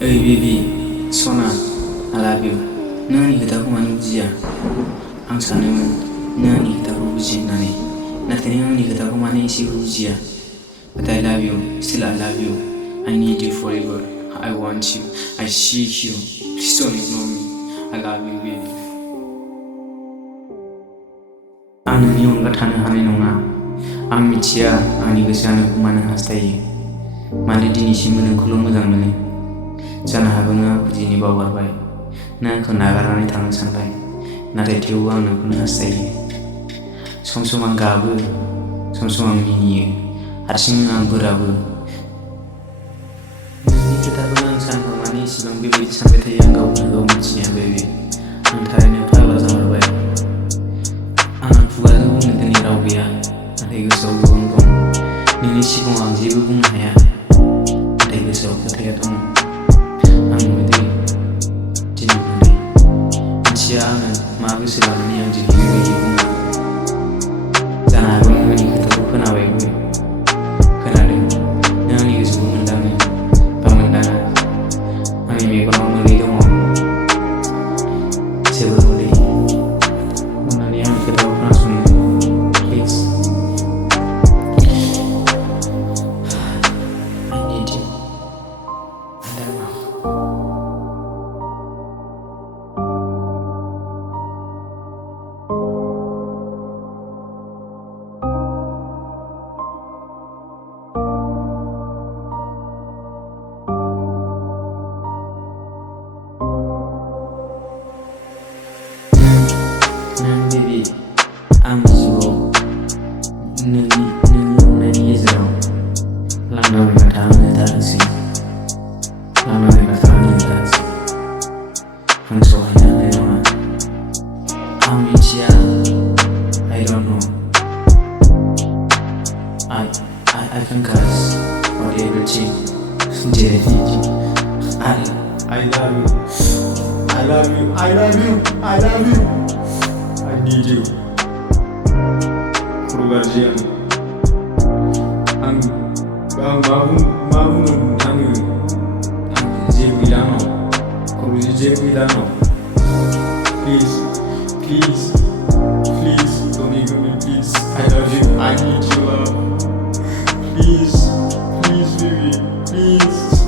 Hey baby, Sona, I love you. नों आंनि खोथाखौ मानो बुजिया? आं सानोमोन नों आंनि खोथाखौ बुजियो होननानै, नाथाय नों आंनि खोथाखौ मानो एसेबो बुजिया? But I love you, still I love you. I need you forever. I want you. I seek you. Please don't ignore me. I love you, baby. आं नोंनि अनगा थानो हानाय नङा. आं मिथिया आंनि गोसोआ नोंखौ मानो हास्थायो, मानो दिनैसिमबो नोंखौल' मोजां मोनो. जानो हागौ नों आंखौ दिनै बावगारबाय, नों आंखौ नागारनानै थांनो सानबाय, नाथाय थेवबो आं नोंखौनो हास्थायो. सम सम आं गाबो, सम सम आं मिनियो, हारसिंनो आं बोराबो. नोंनि खोथाखौनो आं सानफ्राव मानो इसेबां बेबायदि सानबाय थायो आं गावखौनो गाव मिथिया बेबि. आं थारैनो फाग्ला जामारबाय. आंहा खुगाजों बुंनो दिनै राव गैया, नाथाय गोसोआव गोबां दं. नोंनि सिगाङाव आं जेबो बुंनो हाया, नाथाय गोसोआव खोथाया दङ. आं मोदै, दिनै मोदै. मिथिया आङो मा गोसो लानानै आं दिनै बेबायदि बुङो. जानो हागौ नों आंनि खोथाखौ खोनाबायबो, खोनादों. नों आंनि गोसोखौ मोनदाङो बा मोनदाङा. आंनि मेगनाव मोदै दङ, जोबोर मोदै. अननानै आंनि खोथाखौ खोनासंनो, please. I need you. I don't know. Baby, आं जिउआव नोंनि अननायनि गेजेराव लांदाङै बाथा होनो दाहोसै, लांदाङै बाथा होनो दाहोसै. आं सहायनो हानाय नङा. आं मिथिया, I don't know. I can guess about everything. Did I need you? I love you. I love you. I love you. I love you. I need you. Kurgarjian. Ang mabung ang Jebidano. Kuruji Jebidano. Please, please, please don't ignore me, please. I love you. I need your love. Please, please, baby, please.